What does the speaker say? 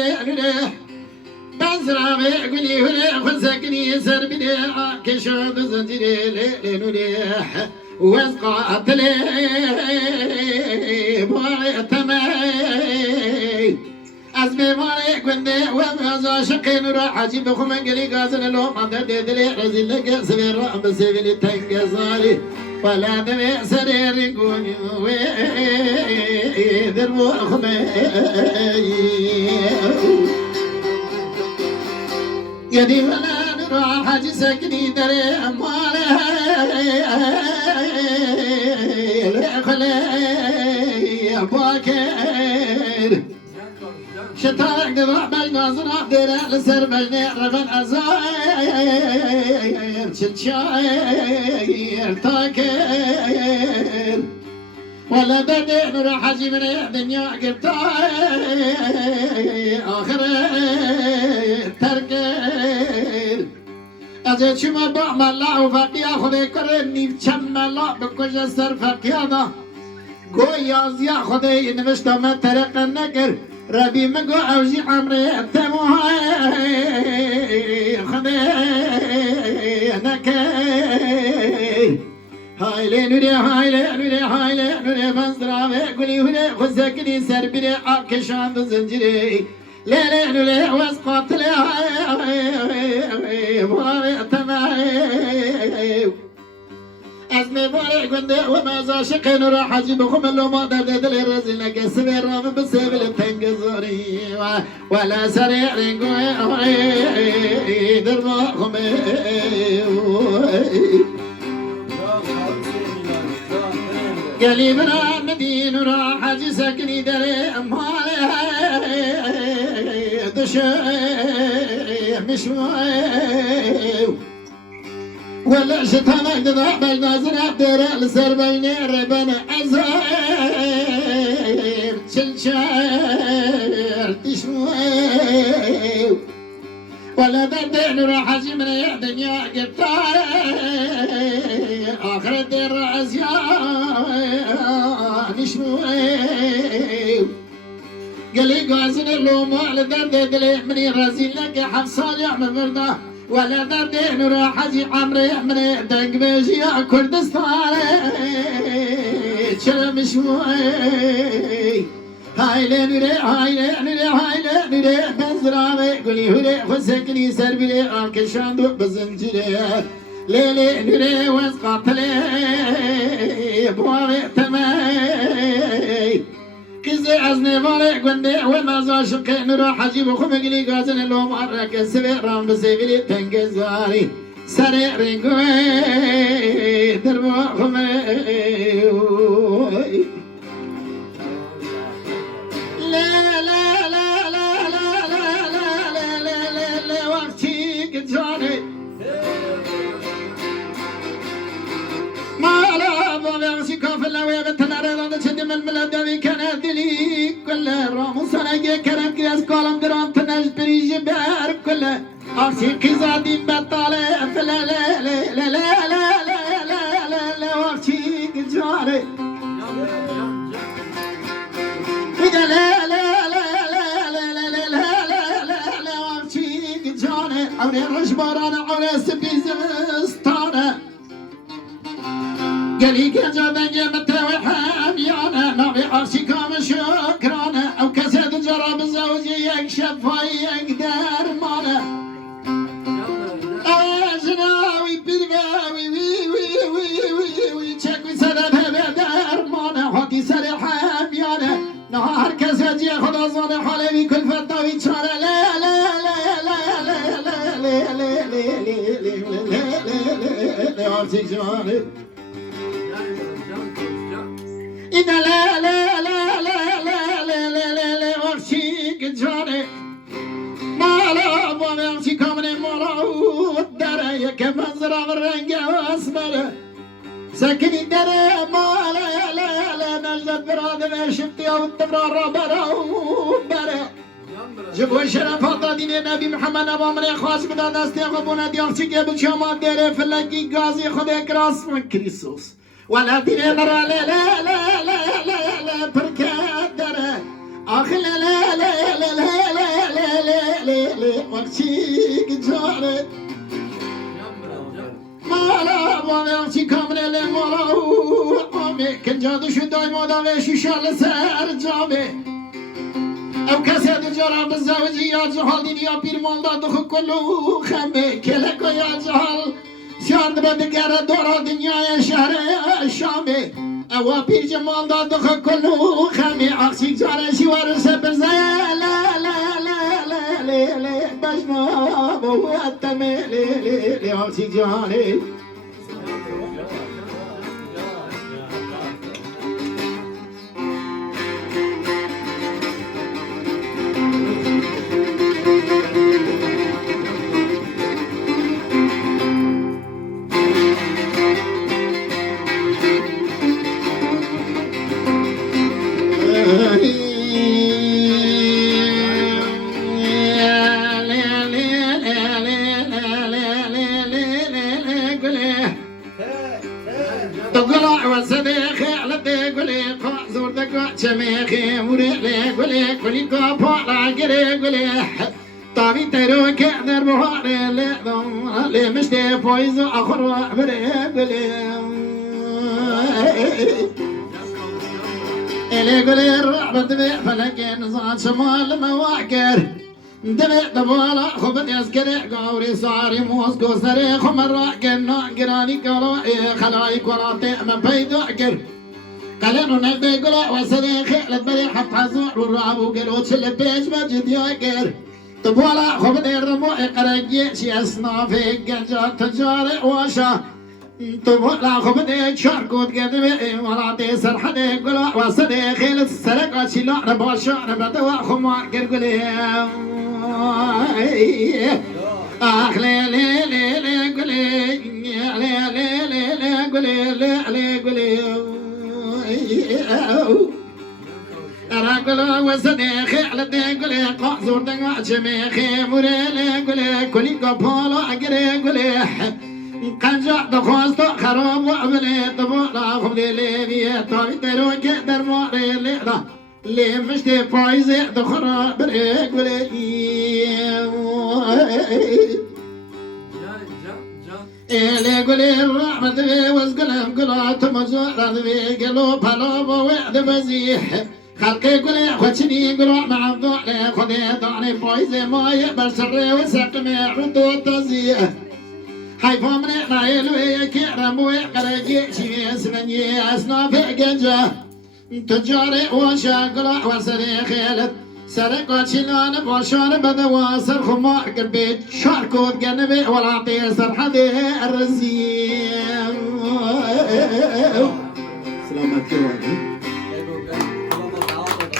هايلي بزرابي قولي هولي خزقني سربني كشوف زنجري ليلي واسقط لي بوري تمي أزمي مالي كندي ومزا شقين روح عجيب خمن قلي قازن لو مدد دلي رزيل لك سبير بسيبلي تنقزالي ولا دمي سرير قوني ويدربو خمي يدي ولا نروح حاجي سكني دري أمالي خلي باكر شتاق دضع بالناظر عبدالله لسر بجني ربن أزاير شتشاير تاكر ولا بدي نروح حاجي من الدنيا قبطاي آخر تركر أجد شما بعمل لا وفاقيا خذي كرني بشم لا بكوش سر فقيانا قوي يازيا خذي نمشتا ما ترق النكر ربي مقو أوزي عمري أتموهي خذي نكر هايلي نوري فنزرامي قولي هولي خزكني سربني عاكشان بزنجري ليلي نوري واسقط لي بوري تماي أزمي بوري قندي وما زاشقين وراح أجيبكم اللو ما دردد لي رزينك السبير رامي بسيبل تنقزوري ولا سريع رنقوي درباكم قالي برا مدين وراح حاجي سكني دري أمالي دشي مشوي ولا شتانك دضع بالنازل عبدالله لسر بيني ربنا أزاير تشلشاير تشوي ولا بدين وراح حاجي من الدنيا قبطاي آخر الدير عزيان نشوي قالي قازن اللوم على درد دلي مني رزين لك حفصال يعمل مرضى ولا بدين وراح حاجي عمري من دنق بيجي كردستان شرم شوي هايلي نوري بزرامي قولي هولي خزكني سربلي عاكشان دو بزنجري ليلي نوري واسقط لي بوري تمي كزي عزني بوري قندي وما زاشقي نروح اجيب خمقلي قازن اللو معرك السبير رام بسيبلي تنقزاري سريع رنقوي دربو خمي الملدوي كان دلي كل راموس انا جي كرم كيس كولم درام تناج بريج بار كل اخي قزادي بطاله فلا لا لا لا لا لا لا لا لا لا واخي جاري لا لا لا لا لا لا لا لا لا لا لا واخي جاري اوري رشبارana اوري سبيز ستاره قالي جابن يمتوي حاميانا نبي عرشكم شكرانا او كسد جرب زوجي يكشف ويقدر مانا اجناوي بالباوي وي وي وي وي وي تشكوي سدد بدر مانا حطي سري حاميانا نهار كسد ياخذ اظن حالي كل فتاوي تشارة لا لا لا لا لا لا لا لا لا لا لا إذا لا لا لا لا لا لا لا لا لا وخشيك جاري ما لا أبغى يخشي كمن مرا والدرا يكمل زرع الرنجة وأسمره سكني درا ما لا لا لا نجد براد ما شفتي أو التبرار ربرا وبرا جبوا شرفات دين النبي محمد أبو من خاص بدا دستي قبونا ديارتي قبل شما دير فلقي غازي خدك راس من كريسوس ولا دين برا لا لا لا لا لا لا بركات درا آخر لا لا لا لا لا وقتي جاري مالا وامي كامل لمالا وامي كن جادو شو دايما داوي شال سر جامي او کسی دجارا بزوجی یا جهال دینی یا پیر مالدا دخو کلو خمه کلکو یا جهال شاند به دگره دورا دنیای شهر شامه او پیر جمالدا دخو کلو خمه اخشی جارشی ورسه برزه لا لا لا لا لا لا بجنا بواتمه لا لا لا اخشی جاره تقلع وصديق على قولي قازور دقع شميخي مريلي قولي كلي قابع قولي قولي طابي تيرو كأدر بحاري اللي مشتي فايزو آخر وعبري قولي إلي قولي الرعبة تبيع فلكن صاد شمال مواكر دمع دبالا خبت يسكري قوري صاري موسكو سري خمر كنا قراني كلا خلايك ولا تأم بيدو أكر قالنو نبي قلا وسدي خيلت بري حتى زور والرعب وقلو تشل بيج مجد ياكر دبالا خبت الرمو قرقي شي أصنافي قنجا تجاري واشا دبالا خبت شاركوت قدمي ولا تيسر حدي قلا وسدي خيلت سرقا شلا رباشا ربدوا خمار قرقلي آخ لي لي لي لي قولي لي لي لي لي قولي لي لي قولي أنا قولي وصديقي على دي قولي قاصور دقا شميخي مريلي قولي كلي قبالو أقري قولي قنجع دخواستو خراب وعبلي طبولا خبدي لي بيه طابي تيرو كدر ماري لي لي مشتي فايزي دخرا بريك ولي إلي قولي الرحمة بي وزقلم قلات مزورة بي قلو بلو بوعد بزيح خلقي قولي خوشني قلو مع الضوء خذي ضعني فايزي ما يقبل سري وسقمي عدو تزيح حيفا من إقرايل ويكرم ويقرقي شي اسمني أصنافي قنجة تجاري وشاقلع وسري خيلت سرقات شلان بوشان بدواسر خمار قلبي شاركوت قنبي ولا طيسر حدي الرزيق